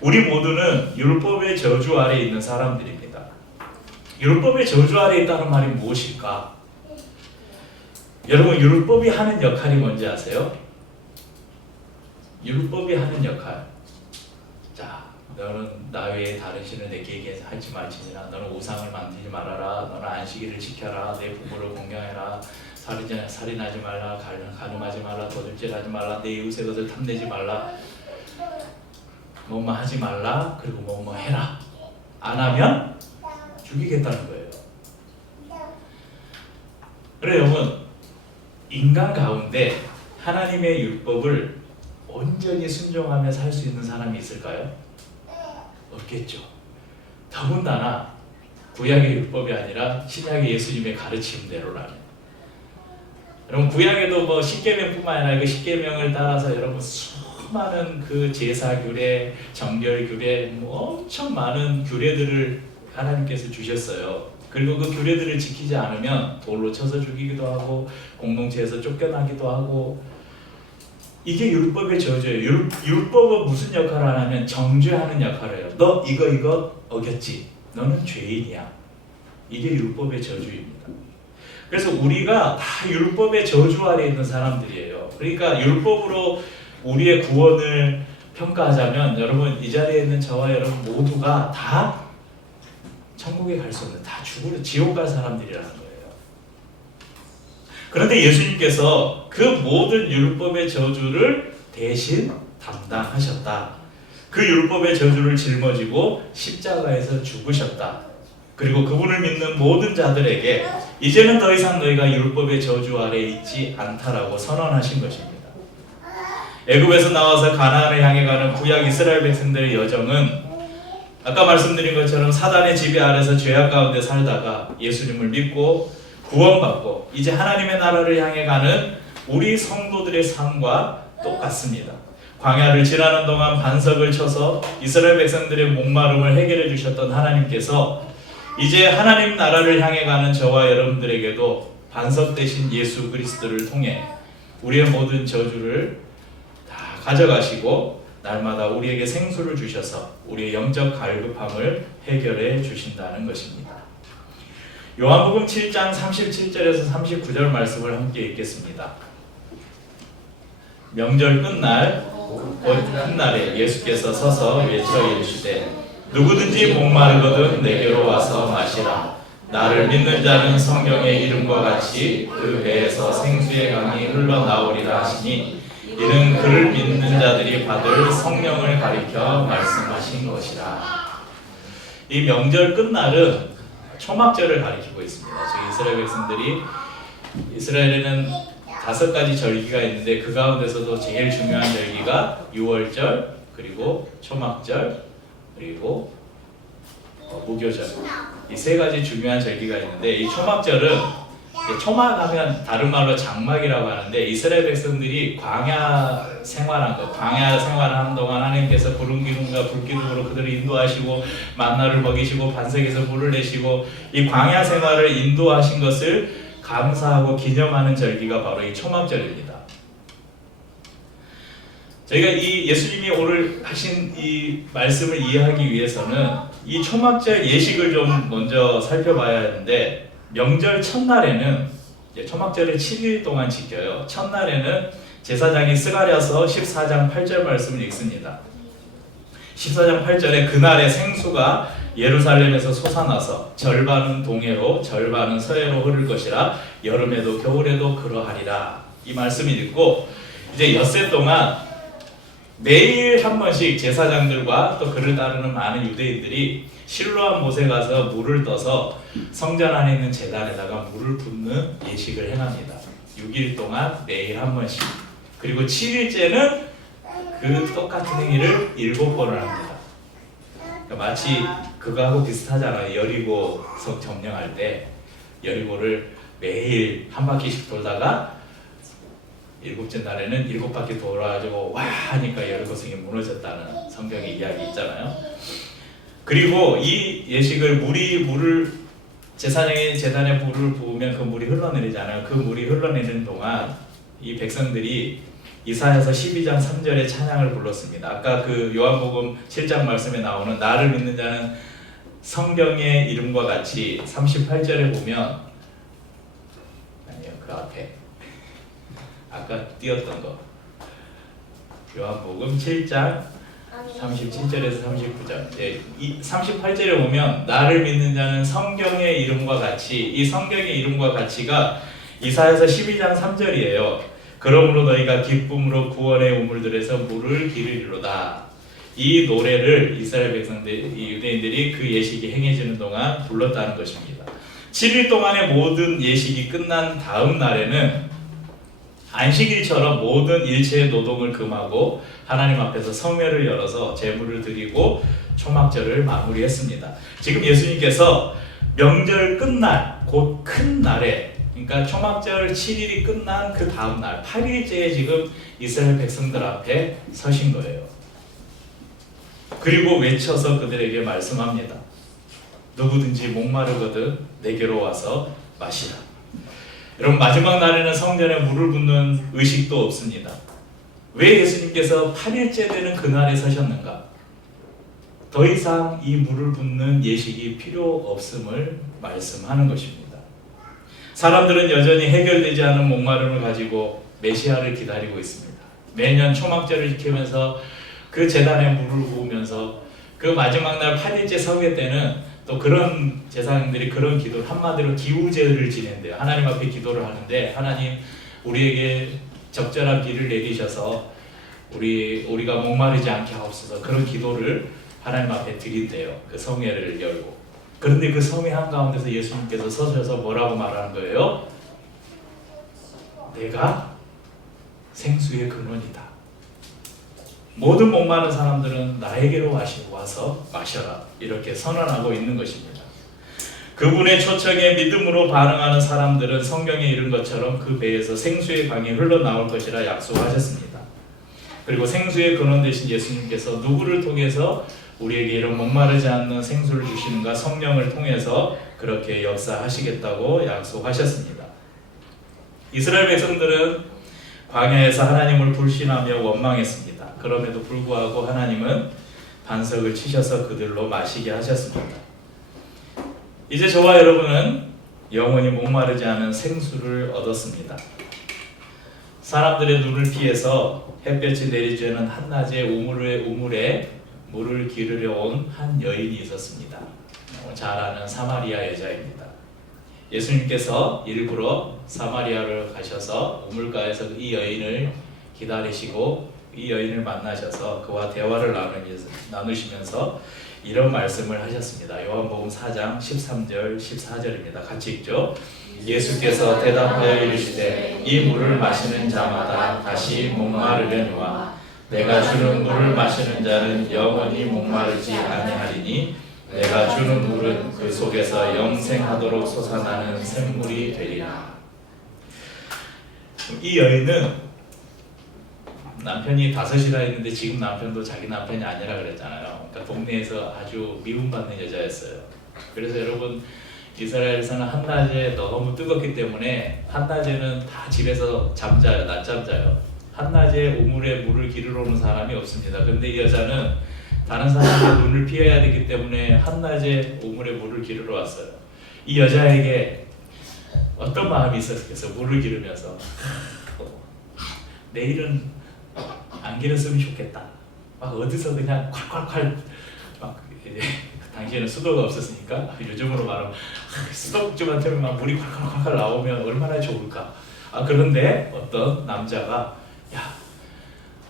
우리 모두는 율법의 저주 아래에 있는 사람들입니다. 율법의 저주 아래에 있다는 말이 무엇일까? 여러분, 율법이 하는 역할이 뭔지 아세요? 율법이 하는 역할. 자, 너는 나 외에 다른 신을 내게 하지 말지니라. 너는 우상을 만들지 말아라. 너는 안식일을 지켜라. 내 부모를 공경해라. 살인하지 말라. 간음하지 말라. 도둑질하지 말라. 내 이웃의 것을 탐내지 말라. 뭐뭐 하지 말라. 그리고 뭐뭐 해라. 안 하면 죽이겠다는 거예요. 그래, 여러분, 인간 가운데 하나님의 율법을 온전히 순종하며 살 수 있는 사람이 있을까요? 없겠죠. 더군다나 구약의 율법이 아니라 신약의 예수님의 가르침대로라면, 여러분 구약에도 뭐 십계명뿐만 아니라 그 십계명을 따라서 여러분 수많은 그 제사 규례, 정결 규례, 뭐 엄청 많은 규례들을 하나님께서 주셨어요. 그리고 그 규례들을 지키지 않으면 돌로 쳐서 죽이기도 하고 공동체에서 쫓겨나기도 하고, 이게 율법의 저주예요. 율법은 무슨 역할을 하냐면 정죄하는 역할을 해요. 너 이거 어겼지? 너는 죄인이야. 이게 율법의 저주입니다. 그래서 우리가 다 율법의 저주 아래 있는 사람들이에요. 그러니까 율법으로 우리의 구원을 평가하자면 여러분 이 자리에 있는 저와 여러분 모두가 다 천국에 갈 수 없는, 다 죽으러 지옥 갈 사람들이라는 거예요. 그런데 예수님께서 그 모든 율법의 저주를 대신 담당하셨다. 그 율법의 저주를 짊어지고 십자가에서 죽으셨다. 그리고 그분을 믿는 모든 자들에게 이제는 더 이상 너희가 율법의 저주 아래 있지 않다라고 선언하신 것입니다. 애굽에서 나와서 가나안을 향해 가는 구약 이스라엘 백성들의 여정은 아까 말씀드린 것처럼 사단의 지배 아래서 죄악 가운데 살다가 예수님을 믿고 구원받고 이제 하나님의 나라를 향해 가는 우리 성도들의 삶과 똑같습니다. 광야를 지나는 동안 반석을 쳐서 이스라엘 백성들의 목마름을 해결해 주셨던 하나님께서 이제 하나님 나라를 향해 가는 저와 여러분들에게도 반석 대신 예수 그리스도를 통해 우리의 모든 저주를 다 가져가시고 날마다 우리에게 생수를 주셔서 우리의 영적 갈급함을 해결해 주신다는 것입니다. 요한복음 7장 37절에서 39절 말씀을 함께 읽겠습니다. 명절 끝날 곧 훗날에 예수께서 서서 외쳐 이르시되 누구든지 목마르거든 내게로 와서 마시라. 나를 믿는 자는 성경의 이름과 같이 그 배에서 생수의 강이 흘러나오리라 하시니 이는 그를 믿는 자들이 받을 성령을 가리켜 말씀하신 것이라. 이 명절 끝날은 초막절을 가리키고 있습니다. 즉 이스라엘 백성들이, 이스라엘에는 5가지 절기가 있는데 그 가운데서도 제일 중요한 절기가 유월절, 그리고 초막절, 그리고 무교절, 이 3가지 중요한 절기가 있는데 이 초막절은, 초막하면 다른 말로 장막이라고 하는데 이스라엘 백성들이 광야 생활한 것, 광야 생활하는 동안 하나님께서 구름 기둥과 불 기둥으로 그들을 인도하시고 만나를 먹이시고 반석에서 물을 내시고 이 광야 생활을 인도하신 것을 감사하고 기념하는 절기가 바로 이 초막절입니다. 저희가 이 예수님이 오늘 하신 이 말씀을 이해하기 위해서는 이 초막절 예식을 좀 먼저 살펴봐야 하는데, 명절 첫날에는 초막절을 7일 동안 지켜요. 첫날에는 제사장이 스가랴서 14장 8절 말씀을 읽습니다. 14장 8절에 그날의 생수가 예루살렘에서 솟아나서 절반은 동해로 절반은 서해로 흐를 것이라 여름에도 겨울에도 그러하리라. 이 말씀을 읽고 이제 엿새 동안 매일 한 번씩 제사장들과 또 그를 따르는 많은 유대인들이 실로암 못에 가서 물을 떠서 성전 안에 있는 제단에다가 물을 붓는 예식을 행합니다. 6일 동안 매일 한 번씩. 그리고 7일째는 그 똑같은 행위를 7번을 합니다. 그러니까 마치 그거하고 비슷하잖아요. 여리고 성 점령할 때 여리고를 매일 한 바퀴씩 돌다가 7째 날에는 7바퀴 돌아가지고 와 하니까 여리고성이 무너졌다는 성경의 이야기 있잖아요. 그리고 이 예식을 물을 제사장이 제단에 물을 부으면 그 물이 흘러내리잖아요. 그 물이 흘러내리는 동안 이 백성들이 이사야서 12장 3절의 찬양을 불렀습니다. 아까 그 요한복음 7장 말씀에 나오는 나를 믿는 자는 성경의 이름과 같이 38절에 보면, 아니요 그 앞에 아까 띄었던 거 요한복음 7장 37절에서 39절, 이 38절에 보면 나를 믿는 자는 성경의 이름과 같이, 이 성경의 이름과 같이가 이사야서 12장 3절이에요. 그러므로 너희가 기쁨으로 구원의 우물들에서 물을 기르리로다. 이 노래를 이스라엘 백성들, 이 유대인들이 그 예식이 행해지는 동안 불렀다는 것입니다. 7일 동안의 모든 예식이 끝난 다음 날에는 안식일처럼 모든 일체의 노동을 금하고 하나님 앞에서 성회를 열어서 제물을 드리고 초막절을 마무리했습니다. 지금 예수님께서 명절 끝날 곧 큰 날에, 그러니까 초막절 7일이 끝난 그 다음 날 8일째에 지금 이스라엘 백성들 앞에 서신 거예요. 그리고 외쳐서 그들에게 말씀합니다. 누구든지 목마르거든 내게로 와서 마시라. 여러분, 마지막 날에는 성전에 물을 붓는 의식도 없습니다. 왜 예수님께서 8일째 되는 그날에 서셨는가? 더 이상 이 물을 붓는 예식이 필요 없음을 말씀하는 것입니다. 사람들은 여전히 해결되지 않은 목마름을 가지고 메시아를 기다리고 있습니다. 매년 초막절을 지키면서 그 제단에 물을 부으면서 그 마지막 날 8일째 성회 때는 또 그런 제사장들이 그런 기도를, 한마디로 기우제를 지낸대요. 하나님 앞에 기도를 하는데, 하나님 우리에게 적절한 비를 내리셔서 우리가 목마르지 않게 하옵소서, 그런 기도를 하나님 앞에 드린대요. 그 성회를 열고. 그런데 그 성회 한가운데서 예수님께서 서셔서 뭐라고 말하는 거예요? 내가 생수의 근원이다. 모든 목마른 사람들은 나에게로 와서 마셔라. 이렇게 선언하고 있는 것입니다. 그분의 초청에 믿음으로 반응하는 사람들은 성경에 이른 것처럼 그 배에서 생수의 강이 흘러나올 것이라 약속하셨습니다. 그리고 생수의 근원 되신 예수님께서 누구를 통해서 우리에게 이런 목마르지 않는 생수를 주시는가? 성령을 통해서 그렇게 역사하시겠다고 약속하셨습니다. 이스라엘 백성들은 광야에서 하나님을 불신하며 원망했습니다. 그럼에도 불구하고 하나님은 반석을 치셔서 그들로 마시게 하셨습니다. 이제 저와 여러분은 영원히 목마르지 않은 생수를 얻었습니다. 사람들의 눈을 피해서 햇볕이 내리지 않은 한낮에 우물에 물을 기르려 온 한 여인이 있었습니다. 잘 아는 사마리아 여자입니다. 예수님께서 일부러 사마리아를 가셔서 우물가에서 이 여인을 기다리시고 이 여인을 만나셔서 그와 대화를 나누시면서 이런 말씀을 하셨습니다. 요한복음 4장 13절 14절입니다. 같이 읽죠. 예수께서 대답하여 이르시되 이 물을 마시는 자마다 다시 목마르려니와 내가 주는 물을 마시는 자는 영원히 목마르지 아니하리니 내가 주는 물은 그 속에서 영생하도록 솟아나는 샘물이 되리라. 이 여인은 남편이 5이라 했는데 지금 남편도 자기 남편이 아니라 그랬잖아요. 그러니까 동네에서 아주 미움받는 여자였어요. 그래서 여러분, 이스라엘에서는 한낮에 너무 뜨겁기 때문에 한낮에는 다 집에서 잠자요. 낮잠 자요. 한낮에 우물에 물을 기르러 오는 사람이 없습니다. 근데 이 여자는 다른 사람의 눈을 피해야 되기 때문에 한낮에 우물에 물을 기르러 왔어요. 이 여자에게 어떤 마음이 있었겠어요? 물을 기르면서 내일은 안 기르었으면 좋겠다. 막 어디서 그냥 콸콸콸 막 이제 당시에는 수도가 없었으니까 요즘으로 말하면 수도꼭지만 틀면 막 물이 콸콸콸 나오면 얼마나 좋을까. 그런데 어떤 남자가 야,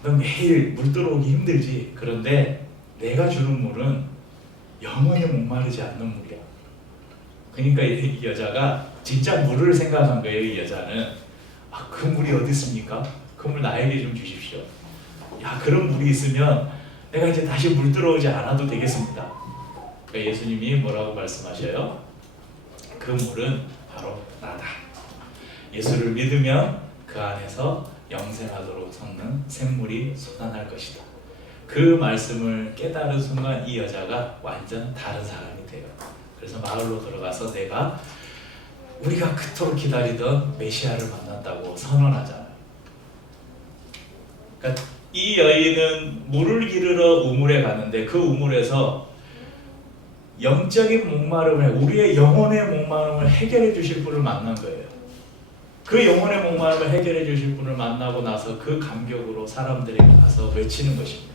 너 매일 물 들어오기 힘들지. 그런데 내가 주는 물은 영원히 목마르지 않는 물이야. 그러니까 이 여자가 진짜 물을 생각한 거예요. 이 여자는 그 물이 어디 있습니까? 그 물 나에게 좀 주십시오. 야, 그런 물이 있으면 내가 이제 다시 물 들어오지 않아도 되겠습니다. 그러니까 예수님이 뭐라고 말씀하셔요? 그 물은 바로 나다. 예수를 믿으면 그 안에서 영생하도록 솟는 샘물이 솟아날 것이다. 그 말씀을 깨달은 순간 이 여자가 완전 다른 사람이 돼요. 그래서 마을로 들어가서 우리가 그토록 기다리던 메시아를 만났다고 선언하잖아요. 그러니까 이 여인은 물을 기르러 우물에 갔는데 그 우물에서 영적인 목마름을, 우리의 영혼의 목마름을 해결해 주실 분을 만난 거예요. 그 영혼의 목마름을 해결해 주실 분을 만나고 나서 그 감격으로 사람들에게 가서 외치는 것입니다.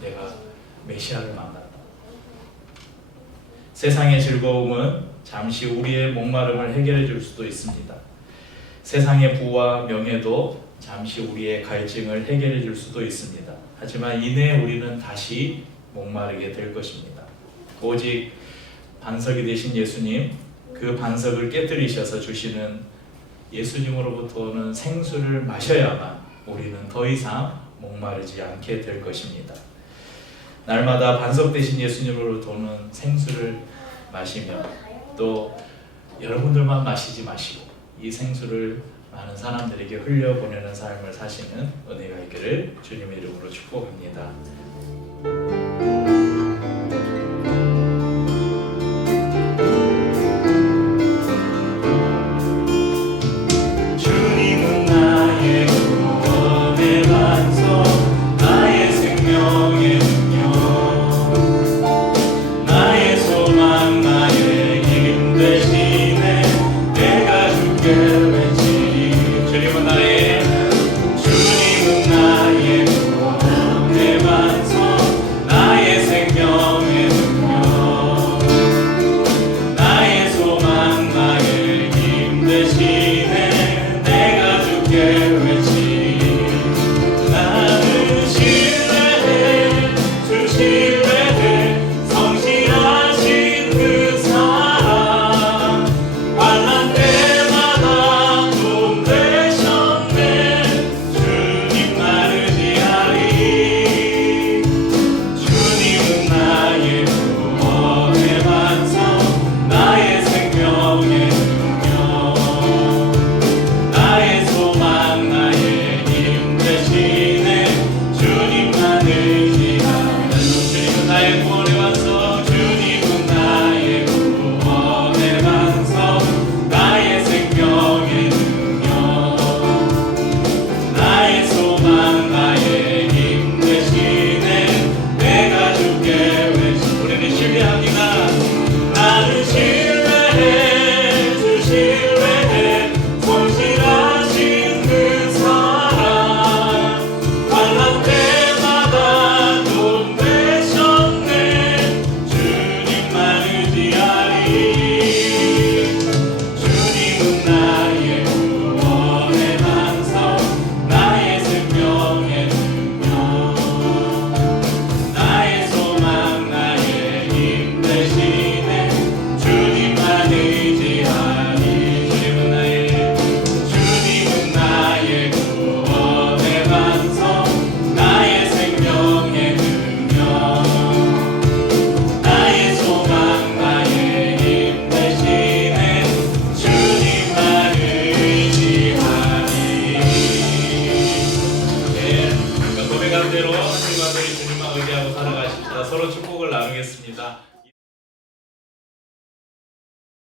내가 메시아를 만났다. 세상의 즐거움은 잠시 우리의 목마름을 해결해 줄 수도 있습니다. 세상의 부와 명예도 잠시 우리의 갈증을 해결해 줄 수도 있습니다. 하지만 이내 우리는 다시 목마르게 될 것입니다. 오직 반석이 되신 예수님, 그 반석을 깨뜨리셔서 주시는 예수님으로부터 오는 생수를 마셔야만 우리는 더 이상 목마르지 않게 될 것입니다. 날마다 반석 되신 예수님으로부터 오는 생수를 마시며 또 여러분들만 마시지 마시고 이 생수를 많은 사람들에게 흘려보내는 삶을 사시는 은혜가 있기를 주님의 이름으로 축복합니다. 주님은 나의 구원의 반석, 나의 생명의 능력, 나의 소망, 나의 힘 되시네. 내가 주께 외치리. 주님은 나의 구원의 반석, 나의 생명의 능력, 나의 소망, 나의 힘 되시네. 내가 주께 외치리. 나는 신뢰해, 주 신뢰해, 성실하신 그 사랑. 환난 때마다 도움 되셨네. 주님 나를 의지하리. 주님은 나의 구원의 반석, 나의 생명의 능력, 나의 소망, 나의 힘 되시네. 주님만 의지하는. 주님은 나의 구원의 반석, 주님은 나의 구원의 반석, 나의 생명의 능력, 나의 소망, 나의 힘 되시네. 내가 주께 외치. 우리는 신뢰합니다. 나는 신뢰해, 주 신뢰해, 성실하신 그 사랑. 환난 때마다 도움 되셨네. 주님만 의지하리. 주님은 나의 구원의 반석, 나의 생명의 능력, 나의 소망, 나의 힘 되시네. 주님만 의지하리. 주님은 나의 구원의 반석, 나의 생명의 능력, 나의 소망, 나의 힘 되시네. 주님만 의지하리. 네, 고백한 대로 하나님과 저희 주님만 의지하고 살아가십시다. 서로 축복을 나누겠습니다.